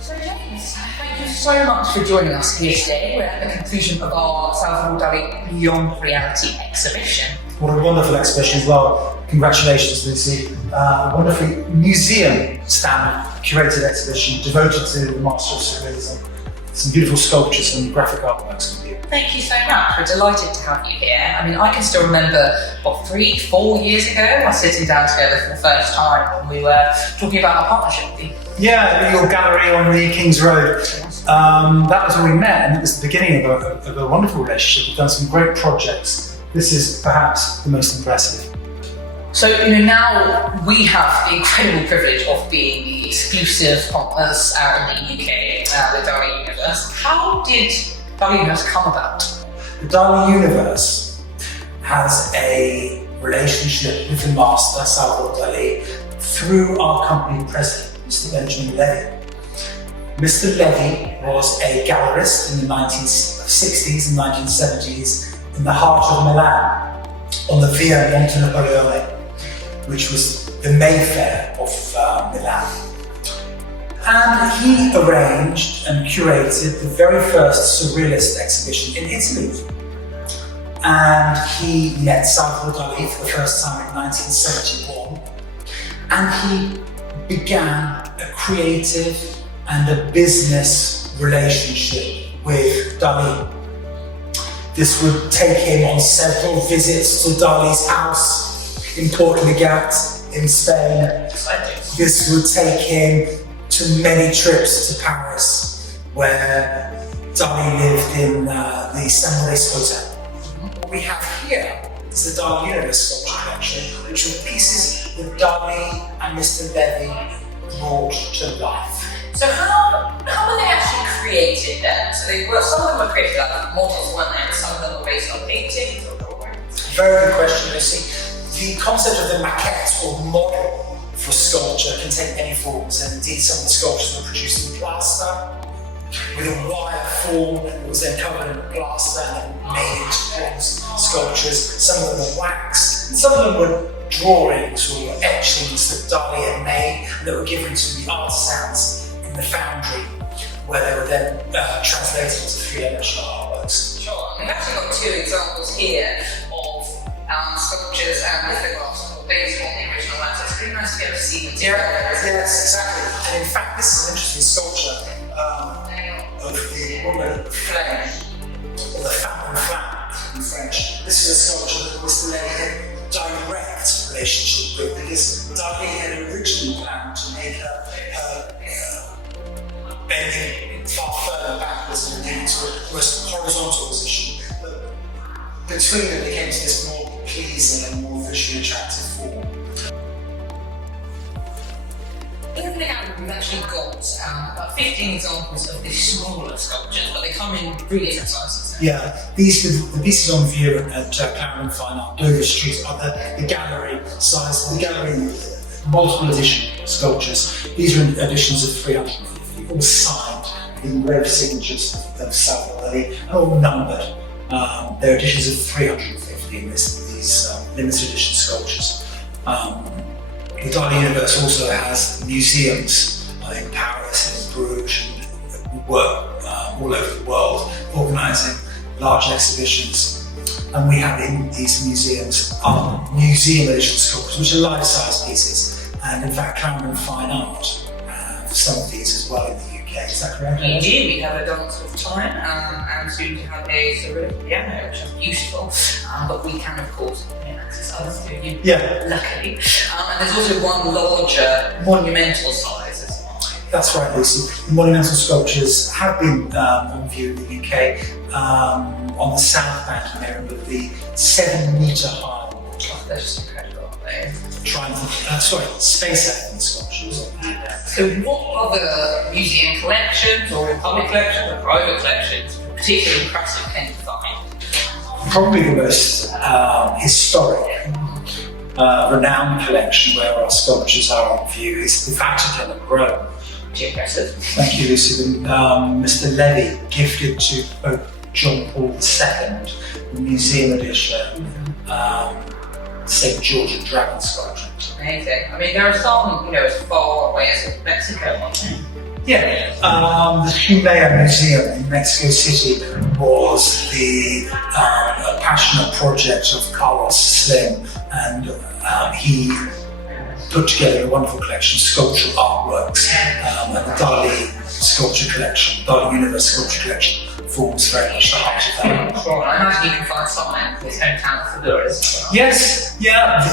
So James, thank you so much for joining us here today. We're at the conclusion of our Salvador Dalí Beyond Reality exhibition. What a wonderful exhibition as well. Congratulations, Lucy. Wonderful museum standard curated exhibition devoted to the master of surrealism. Some beautiful sculptures and graphic artworks with you. Thank you so much. We're delighted to have you here. I mean, I can still remember, 3-4 years ago, us sitting down together for the first time when we were talking about our partnership with you. Yeah, your gallery on the King's Road. That was where we met, and it was the beginning of a wonderful relationship. We've done some great projects. This is perhaps the most impressive. So, now we have the incredible privilege of being the exclusive partners out in the UK at the Dalí Universe. How did Dalí Universe come about? The Dalí Universe has a relationship with the master, Salvador Dalí, through our company president, Mr. Benjamin Levy. Mr. Levy was a gallerist in the 1960s and 1970s in the heart of Milan, on the Via Monte Napoleone, which was the Mayfair of Milan. And he arranged and curated the very first surrealist exhibition in Italy. And he met Salvador Dalí for the first time in 1971. And he began a creative and a business relationship with Dalí. This would take him on several visits to Dalí's house in Port Legat in Spain. This would take him to many trips to Paris, where Dalí lived in the Saint-Maurice Hotel. What we have here is the Dalí Universe sculpture collection, which are pieces that Dalí and Mr. Levy brought to life. So how were they actually created then? So some of them were created like models, weren't they? Some of them were based on paintings or drawings. Very good question, Lucy. The concept of the maquette or model for sculpture can take many forms, and indeed some of the sculptures were produced in plaster with a wire form that was then covered in plaster and then made into bronze sculptures. Some of them were wax, and some of them were drawings or etchings that Dalí had made that were given to the artisans in the foundry, where they were then translated into three-dimensional artworks. Sure, we've actually got two examples here of sculptures and lithographs based on the original ones. It's really nice to be able to see them together. Yes, exactly. And in fact, this is an interesting sculpture of the woman at the flame, or the femme en flamme in French. This is a sculpture that Mr. Levy had a direct relationship with, because Dalí had originally planned to make her bending far further backwards and into a most horizontal position. But between them, they came to this more pleasing and more visually attractive form. In the gallery, we've actually got about 15 examples of these smaller sculptures, but they come in really different sizes. Yeah, the pieces on view at Clarendon Fine Art, Dover Street, are the gallery size, the gallery multiple edition sculptures. These are editions of 350, all signed with engraved signatures of Salvador Dalí, and all numbered. They're editions of 350 in these limited edition sculptures. The Dalí Universe also has museums in Paris and Bruges, and work all over the world, organising large exhibitions. And we have in these museums museum edition sculptures, which are life-size pieces. And in fact, Clarendon Fine Art have some of these as well in the UK. Is that correct? We do. We have a Dance of Time, and soon we have a surreal piano, which is beautiful. But we can, of course, access others to you. Yeah. Luckily. And there's also one larger, monumental size as well. That's right, Lucy. The monumental sculptures have been on view in the UK. On the south bank, you may remember the 7-metre high. Oh, they're just incredible, aren't they? Space Athens sculptures. So what other museum collections, or public collections, or private collections, particularly impressive can you find? Probably the most historic, renowned collection where our sculptures are on view is the Vatican of Rome. Impressive. Thank you, Lucy. Mr. Levy gifted to Pope John Paul II the museum edition St. George and Dragon sculpture. Amazing. I mean, there are some, as far away as Mexico, aren't there? Yeah, the Mayfair Museum in Mexico City was the a passionate project of Carlos Slim, and he put together a wonderful collection of sculptural artworks, and the Dalí sculpture collection, Dalí Universe sculpture collection, forms very much the heart of that. Well, I imagine you can find some in his hometown of Honduras. Yes, yeah,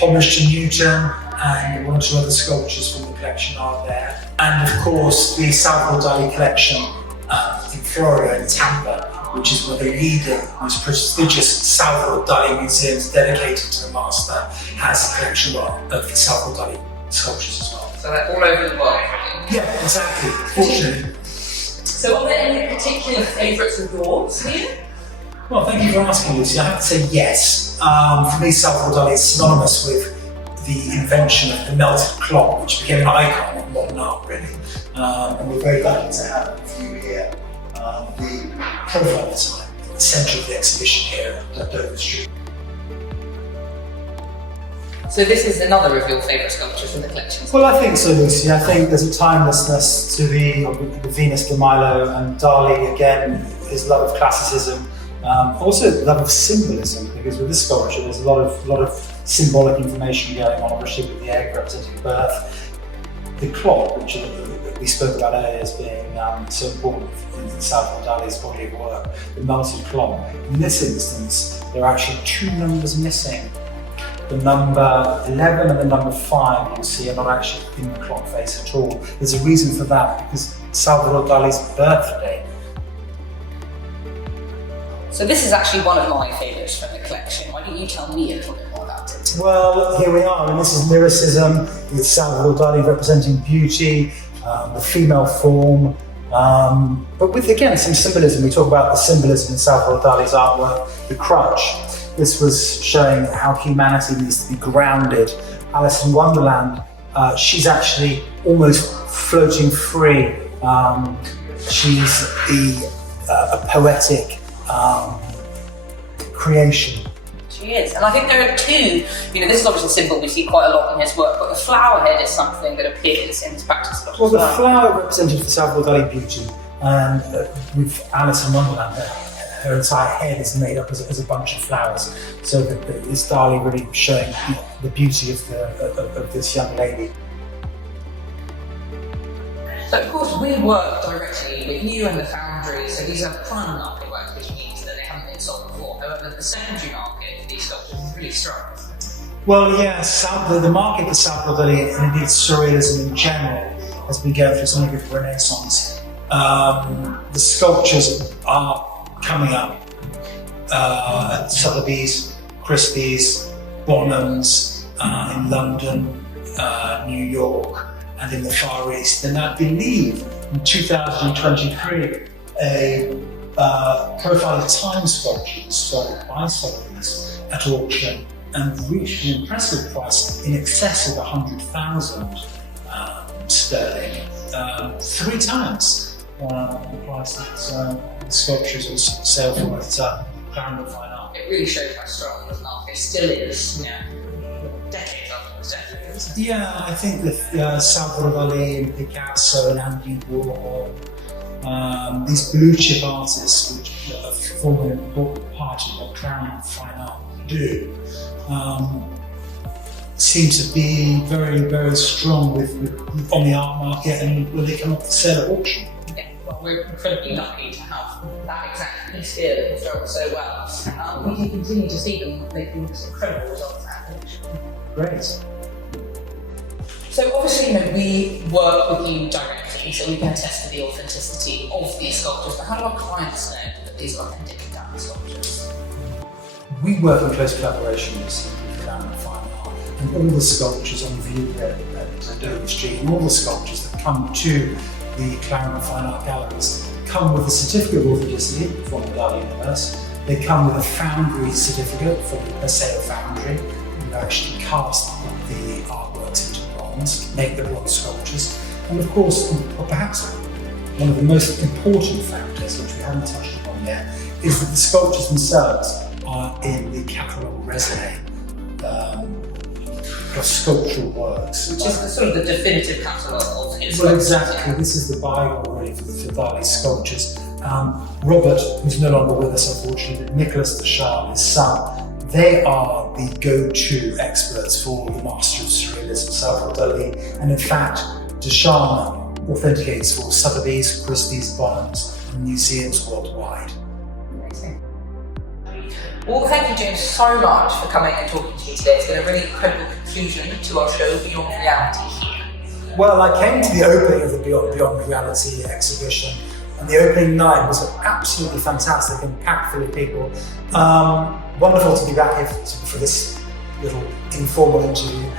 homage to Newton, and one or two other sculptures from the collection are there. And of course, the Salvador Dalí collection in Florida, in Tampa, which is one of the leading, most prestigious Salvador Dalí museums dedicated to the master, has a collection of the Salvador Dalí sculptures as well. So they're all over the world. Yeah, exactly, fortunately. So are there any particular favourites of yours here? Well, thank you for asking, Lucy. I have to say yes. For me, Salvador Dalí is synonymous with the invention of the melted clock, which became an icon of modern art, really. And we're very lucky to have with you here the profile design in the centre of the exhibition here at Dover Street. So this is another of your favourite sculptures in the collection? Well, I think so, Lucy. I think there's a timelessness to the Venus de Milo, and Dalí, again, his love of classicism, also love of symbolism, because with this sculpture there's a lot of symbolic information going on, obviously with the egg representing birth. The clock, which we spoke about earlier as being so important in Salvador Dalí's body of work, the melted clock. In this instance, there are actually two numbers missing. The number 11 and the number 5, you'll see, are not actually in the clock face at all. There's a reason for that, because Salvador Dalí's birthday. So this is actually one of my favourites from the collection. Why don't you tell me a little bit more about it? Well, here we are, and this is lyricism with Salvador Dalí representing beauty, the female form, but with, again, some symbolism. We talk about the symbolism in Salvador Dalí's artwork, the crutch. This was showing how humanity needs to be grounded. Alice in Wonderland, she's actually almost floating free. She's a poetic creation. She is, and I think there are two, this is obviously a symbol we see quite a lot in his work, but the flower head is something that appears in his practice a lot. Well, the flower represented the Salvador Dalí beauty, and with Alice in Wonderland, her entire head is made up as a bunch of flowers. So it's Dalí really showing the beauty of this young lady. So of course we work directly with you and the foundry, so these are primary market works, which means that they haven't been sold before. However, the secondary market for these sculptures is really strong, isn't it? Well, yes, the market for Salvador Dalí, and indeed surrealism in general, has been going through something of a renaissance. The sculptures are coming up at Sotheby's, Christie's, Bonhams, in London, New York, and in the Far East. And I believe in 2023, a profile of time sculptures sold by Sotheby's at auction and reached an impressive price in excess of 100,000 sterling, 3 times the price that the sculptures will sell for at Clarendon Fine Art. It really shows how strong the market still is, decades after his death, isn't it? Yeah, I think that Salvador Dalí and Picasso and Andy Warhol, these blue chip artists, which form an important part of what Clarendon Fine Art do, seem to be very, very strong on the art market, and when they come up for sale at auction. Yeah, well, we're incredibly lucky to have that exact piece here that has done so well. We can continue to see them making this incredible results at auction. Great. So obviously, we work with you directly, so we can attest to the authenticity of these sculptures, but how do our clients know that these are authentic Dalí sculptures? We work in close collaboration with Clarendon Fine Art, and all the sculptures on view here at Dover Street, and all the sculptures that come to the Clarendon Fine Art galleries come with a certificate of authenticity from the Dalí Universe. They come with a foundry certificate from the Paseo Foundry, who actually cast the artworks into bronze, make the bronze sculptures, and of course, or perhaps one of the most important factors, which we haven't touched upon yet, is that the sculptures themselves are in the Caporal Resonate of sculptural works. Which is the sort of the definitive catalogue of his Well, works. exactly. This is the Bible really for Dali's sculptures. Robert, who's no longer with us unfortunately, but Nicholas Deschamps, his son, they are the go-to experts for the master of surrealism, Salvador Dalí. And in fact, Deschamps authenticates for Sotheby's, Christie's, Bonhams, and museums worldwide. Amazing. Well, thank you, James, so much for coming and talking to me today. It's been a really incredible conclusion to our show, Beyond Reality here. Well, I came to the opening of the Beyond Reality exhibition, and the opening night was absolutely fantastic and packed full of people. Wonderful to be back here for this little informal interview.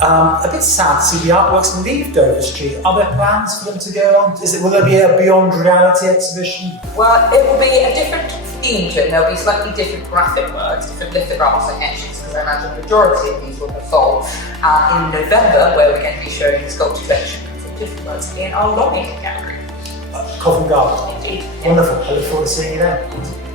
A bit sad to see the artworks leave Dover Street. Are there plans for them to go on? Will there be a Beyond Reality exhibition? Well, it will be a different theme to it. There'll be slightly different graphic works, different lithographs and etchings, because I imagine the majority of these will have sold in November, where we're going to be showing the sculpture collection of different works in our Longing gallery. Covent Garden. Indeed. Wonderful. I look forward to seeing you then.